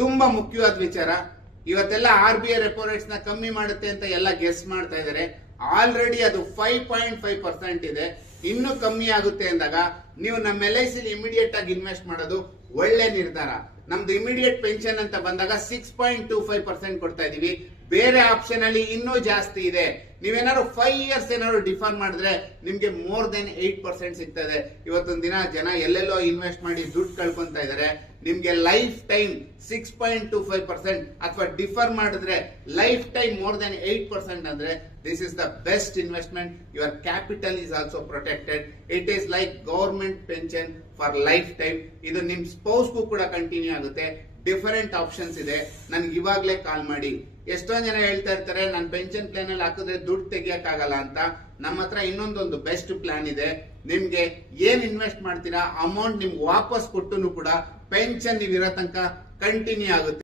ತುಂಬಾ ಮುಖ್ಯವಾದ ವಿಚಾರ. ಇವತ್ತೆಲ್ಲ RBI ರೆಪೋ ರೇಟ್ಸ್ ನ ಕಮ್ಮಿ ಮಾಡುತ್ತೆ ಅಂತ ಎಲ್ಲ ಗೆಸ್ ಮಾಡ್ತಾ ಇದ್ದಾರೆ. ಆಲ್ರೆಡಿ ಅದು 5.5% ಇದೆ. ಇನ್ನು ಕಮ್ಮಿ ಆಗುತ್ತೆ ಅಂದಾಗ ನೀವು ನಮ್ಮ LIC ಇಮಿಡಿಯೇಟ್ ಆಗಿ ಇನ್ವೆಸ್ಟ್ ಮಾಡೋದು ಒಳ್ಳೆ ನಿರ್ಧಾರ. ನಮ್ದು ಇಮಿಡಿಯೇಟ್ ಪೆನ್ಷನ್ ಅಂತ ಬಂದಾಗ 6.25% ಕೊಡ್ತಾ ಇದೀವಿ. ಬೇರೆ ಆಪ್ಷನ್ ಅಲ್ಲಿ ಇನ್ನೂ ಜಾಸ್ತಿ ಇದೆ. ನೀವೇನಾದ್ರು 5 ಇಯರ್ಸ್ ಏನಾದ್ರು ಡಿಫರ್ ಮಾಡಿದ್ರೆ ನಿಮ್ಗೆ ಮೋರ್ ದೆನ್ 8% ಸಿಗ್ತದೆ. ಇವತ್ತೊಂದು ದಿನ ಜನ ಎಲ್ಲೆಲ್ಲೋ ಇನ್ವೆಸ್ಟ್ ಮಾಡಿ ದುಡ್ಡು ಕಳ್ಕೊಂತ ಇದಾರೆ. ನಿಮ್ಗೆ ಲೈಫ್ ಟೈಮ್ 6.25% ಅಥವಾ ಡಿಫರ್ ಮಾಡಿದ್ರೆ ಲೈಫ್ ಟೈಮ್ ಮೋರ್ ದೆನ್ 8% ಅಂದ್ರೆ this is the best investment. Your capital is also protected. It is like government pension for life time. ಇದು ನಿಮ್ ಸ್ಪೌಸ್ಗೂ ಕೂಡ ಕಂಟಿನ್ಯೂ ಆಗುತ್ತೆ. ಡಿಫರೆಂಟ್ ಆಪ್ಷನ್ಸ್ ಇದೆ. ನನ್ಗೆ ಇವಾಗ್ಲೇ ಕಾಲ್ ಮಾಡಿ. ಎಷ್ಟೊಂದ್ ಜನ ಹೇಳ್ತಾ ಇರ್ತಾರೆ ನನ್ನ ಪೆನ್ಷನ್ ಪ್ಲಾನ್ ಅಲ್ಲಿ ಹಾಕಿದ್ರೆ ದುಡ್ಡು ತೆಗಿಯಕ್ ಆಗಲ್ಲ ಅಂತ. ನಮ್ಮ ಹತ್ರ ಇನ್ನೊಂದೊಂದು ಬೆಸ್ಟ್ ಪ್ಲಾನ್ ಇದೆ. ನಿಮ್ಗೆ ಏನ್ ಇನ್ವೆಸ್ಟ್ ಮಾಡ್ತೀರಾ ಅಮೌಂಟ್ ನಿಮ್ಗೆ ವಾಪಸ್ ಕೊಟ್ಟನು ಕೂಡ ಪೆನ್ಷನ್ ನೀವು ಇರೋ ತನಕ ಕಂಟಿನ್ಯೂ ಆಗುತ್ತೆ.